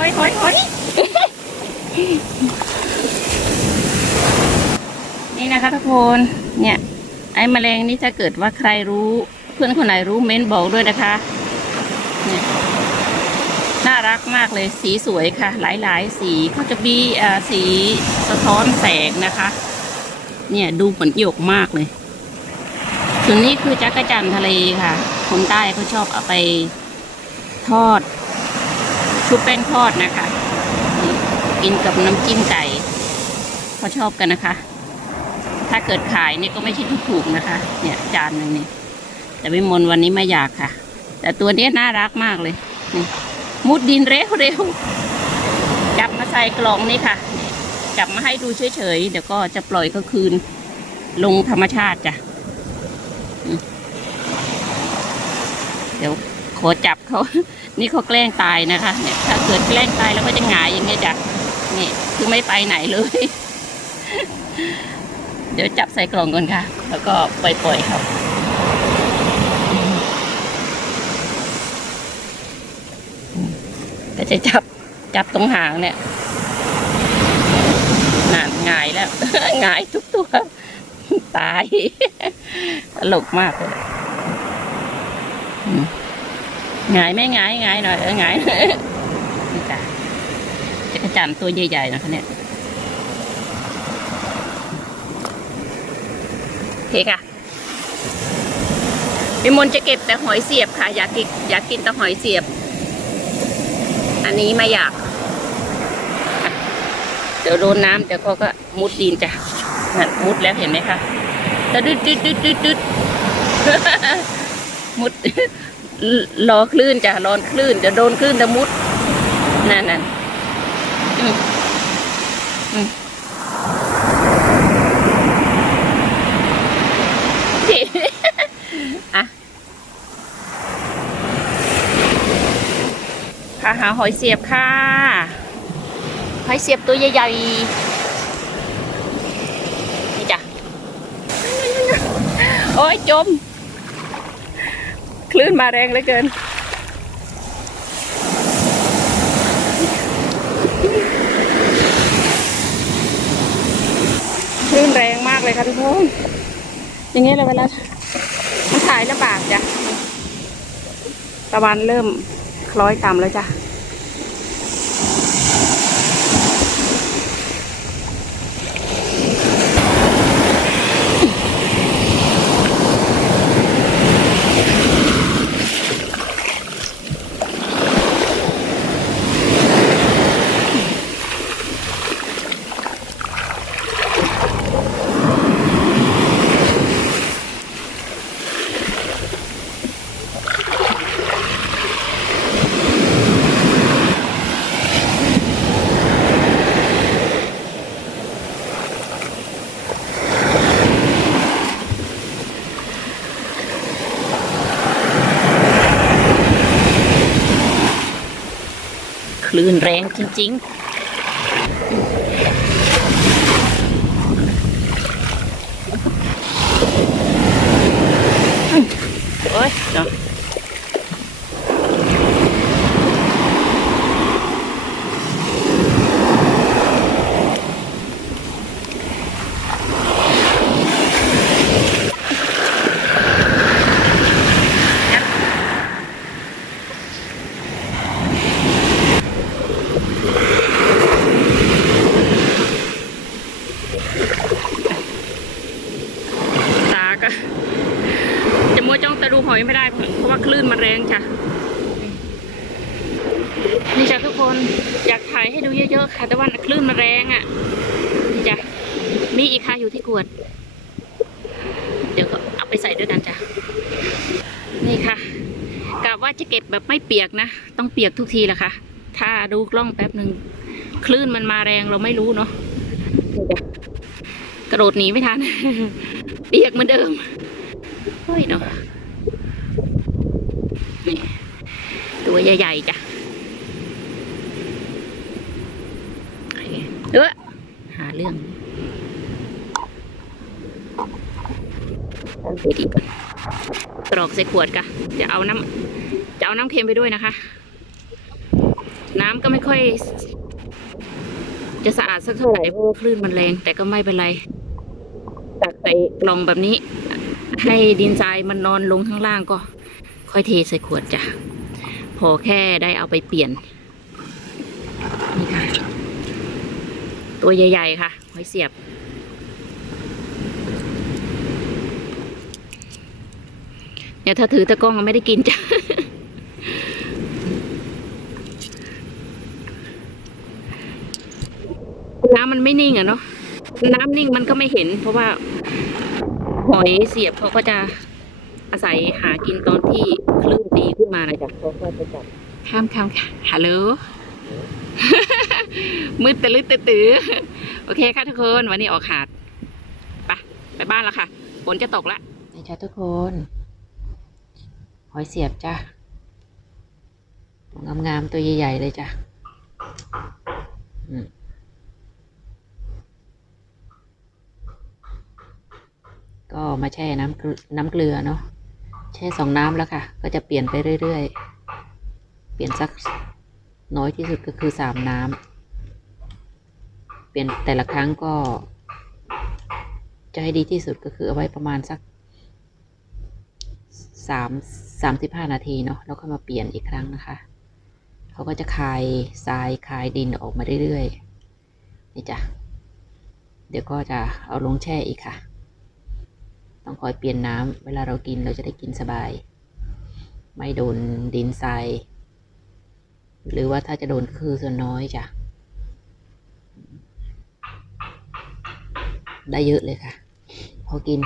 อยอยอยนี่นะคะทุกคนเนี่ย ไอ้แมลงนี่ถ้าเกิดว่าใครรู้ เพื่อนคนไหนรู้เม้นบอกด้วยนะคะเนี่ยน่ารักมากเลยสีสวยค่ะ หลายๆ สีเขาจะมีเอ่อสีสะท้อนแสงนะคะ เนี่ยดูเหมือนหยกมากเลยส่วนนี้คือจักรจันทร์ทะเลค่ะ คนใต้เขาชอบเอาไปทอด ชุบแป้งทอดนะคะ กินกับน้ำจิ้มไก่เขาชอบกันนะคะ ถ้าเกิดขายเนี่ยก็ไม่ใช่ถูกๆนะคะ เนี่ยจานหนึ่งนี่แต่วิมลวันนี้ไม่อยากค่ะ แต่ตัวนี้น่ารักมากเลยนี่มุดดินเร็วๆจับมาใส่กล่องนี่ค่ะจับมาให้ดูเฉยๆเดี๋ยวก็จะปล่อยเขาคืนลงธรรมชาติจ้ะอืมเดี๋ยวขอจับเขา นี่เขาแกล้งตายนะคะ เนี่ย ถ้าเกิดแกล้งตายแล้วก็จะหงายอย่างเงี้ยจ้ะ นี่คือไม่ไปไหนเลย เดี๋ยวจับใส่กล่องก่อนค่ะ แล้วก็ปล่อยปล่อยเขาก็จะจับจับตรงหางเนี่ยนานหงายแล้วหงายทุกตัว ตาย ตลกมากเลย หงายไม่หงายหงายหน่อยเออหงายนี่จ้ะจักรจันตัวใหญ่ๆนะคะเนี่ยเคค่ะพี่มนจะเก็บแต่หอยเสียบค่ะ อยากกินอยากกินแต่หอยเสียบ อันนี้ไม่อยาก เดี๋ยวโดนน้ำเดี๋ยวเขาก็มุดดินจ้ะนั่นมุดแล้วเห็นไหมคะตะดึดดึดดึดดึดดึดมุด รอคลื่นจ้ะรอนคลื่นเดี๋ยวโดนคลื่นจะมุดนั่นนั่นอืมอืมอะค่ะหาหอยเสียบค่ะ หอยเสียบตัวใหญ่ๆ นี่จ้ะ โอ้ยจม คลื่นมาแรงเหลือเกิน คลื่นแรงมากเลยค่ะทุกคน อย่างเงี้ยเลยเวลาถ่ายลำบากจ้ะตะวันเริ่มคล้อยต่ำแล้วจ้ะ คลื่นแรงจริง ๆโอ้ยเนาะตาก็ จะมัวจ้องแต่ดูหอยไม่ได้เพราะว่าคลื่นมันแรงจ้ะ นี่จ้ะทุกคนอยากถ่ายให้ดูเยอะๆค่ะแต่ว่าคลื่นมันแรงอะนี่จ้ะมีอีกค่ะอยู่ที่กวด เดี๋ยวก็เอาไปใส่ด้วยกันจ้ะนี่ค่ะกะว่าจะเก็บแบบไม่เปียกนะ ต้องเปียกทุกทีแหละค่ะ ถ้าดูกล้องแป๊บหนึ่งคลื่นมันมาแรงเราไม่รู้เนาะนี่จ้ะกระโดดหนีไม่ทันเปียกเหมือนเดิมเฮ้ยเนาะนี่ตัวใหญ่ๆจ้ะ เคเอหาเรื่องปดีก่อนกรอกใส่ขวดกะจะเอาน้ำจะเอาน้ำเค็มไปด้วยนะคะ น้ำก็ไม่ค่อย จะสะอาดสักเท่าไหร่เพราะคลื่นมันแรง แต่ก็ไม่เป็นไรตักใส่กล่องแบบนี้ ให้ดินทรายมันนอนลงข้างล่างก็ ค่อยเทใส่ขวดจ้ะพอแค่ได้เอาไปเปลี่ยนค่ะ ตัวใหญ่ๆค่ะหอยเสียบ เนี่ยถ้าถือตะกร้องก็ไม่ได้กินจ้ะน้ำมันไม่นิ่งอะเนาะน้ำนิ่งมันก็ไม่เห็น เพราะว่า หอยเสียบเขาก็จะอาศัยหากินตอนที่คลื่นตีขึ้นมานะจ๊ะเขาก็จะจับข้ามข้ามค่ะฮัลโหล มืดตะลึดตะตือโอเคค่ะทุกคนวันนี้ออกหาดไปไปบ้านแล้วค่ะฝนจะตกละนี่จ้ะทุกคน หอยเสียบจ้ะงามๆตัวใหญ่ๆเลยจ้ะก็มาแช่น้ำน้ำเกลือเนาะแช่สองน้ำแล้วค่ะ ก็จะเปลี่ยนไปเรื่อยๆ เปลี่ยนสัก น้อยที่สุดก็คือสามน้ำเปลี่ยนแต่ละครั้งก็ จะให้ดีที่สุดก็คือเอาไว้ประมาณสักสามสามสิบห้านาทีเนาะแล้วก็มาเปลี่ยนอีกครั้งนะคะ เขาก็จะคายทรายคายดินออกมาเรื่อยๆนี่จ้ะเดี๋ยวก็จะเอาลงแช่อีกค่ะ ต้องคอยเปลี่ยนน้ำเวลาเรากินเราจะได้กินสบาย ไม่โดนดินทราย หรือว่าถ้าจะโดนคือส่วนน้อยจ้ะ ได้เยอะเลยค่ะ พอกิน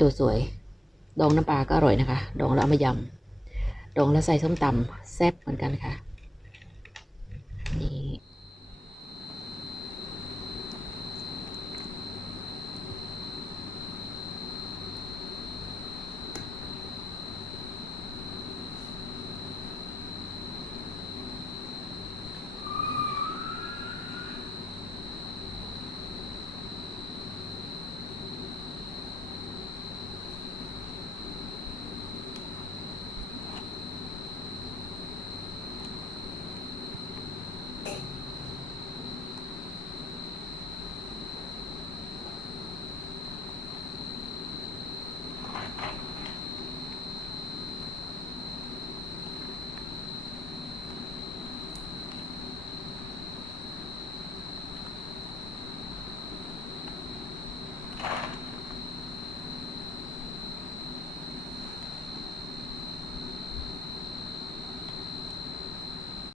ตัวสวย ดองน้ำปลาก็อร่อยนะคะ ดองแล้วเอามายำ ดองแล้วใส่ส้มตำแซ่บเหมือนกันค่ะ